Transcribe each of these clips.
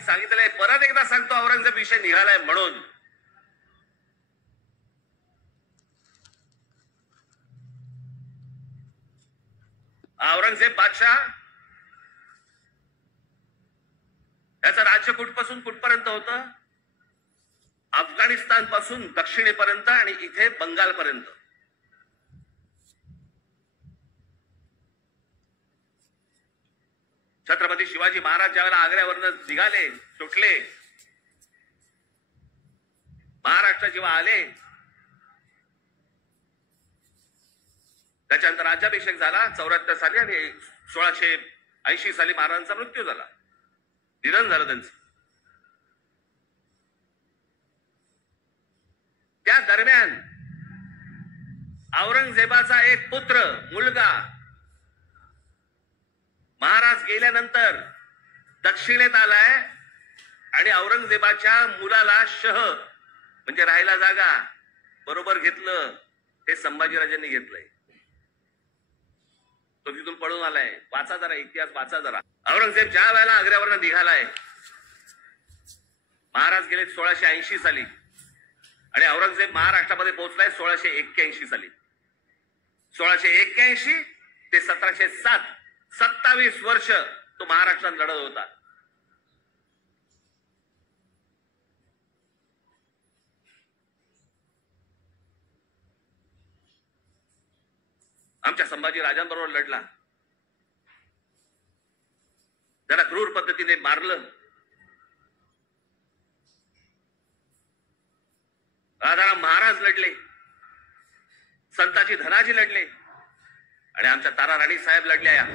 मी सांगितलंय, परत एकदा सांगतो, औरंगजेब विषय निघालाय म्हणून. औरंगजेब बादशाह याचं राज्य कुठपासून कुठपर्यंत होतं? अफगाणिस्तान पासून दक्षिणेपर्यंत आणि इथे बंगालपर्यंत. छत्रपती शिवाजी महाराज ज्यावेळेला आग्र्यावरनं निघाले, सुटले, महाराष्ट्र जेव्हा आले, त्याच्यानंतर राज्याभिषेक झाला 74 साली आणि 1680 साली महाराजांचा मृत्यू झाला, निधन झालं त्यांचं. त्या दरम्यान औरंगजेबाचा एक पुत्र, मुलगा, महाराज गेल्यानंतर दक्षिणेत आलाय आणि औरंगजेबाच्या मुलाला म्हणजे राहायला जागा बरोबर घेतलं. ते संभाजीराजांनी घेतलंय. तो तिथून पळून आलाय. वाचा जरा इतिहास, वाचा जरा. औरंगजेब ज्या वेळेला आग्र्यावरनं निघालाय, महाराज गेले 1680 साली आणि औरंगजेब महाराष्ट्रामध्ये पोहोचलाय 1681 साली. 1681 ते 1707, 27 वर्ष तो महाराष्ट्रात लढत होता. आमच्या संभाजी राजांबरोबर लढला. त्याला क्रूर पद्धतीने मारलं. राजाराम महाराज लढले, संताजी धनाजी लढले आणि आमच्या तारा राणी साहेब लढल्या. या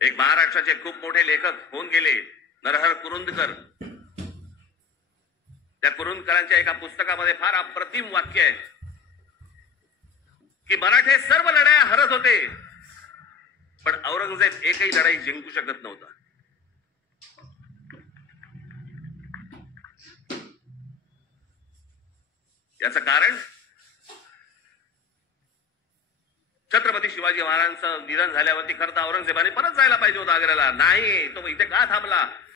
एक महाराष्ट्राचे खूप मोठे लेखक होऊन गेले, नरहर कुरुंदकर. त्या कुरुंदकरांच्या एका पुस्तकामध्ये फार अप्रतिम वाक्य आहे की मराठे सर्व लढाया हरत होते, पण औरंगजेब एकही लढाई जिंकू शकत नव्हता. याचं कारण छत्रपती शिवाजी महाराजांचं निधन झाल्यावरती खरं तर औरंगजेबाने परत जायला पाहिजे होतं आग्र्याला. नाही, तो इथे का थांबला?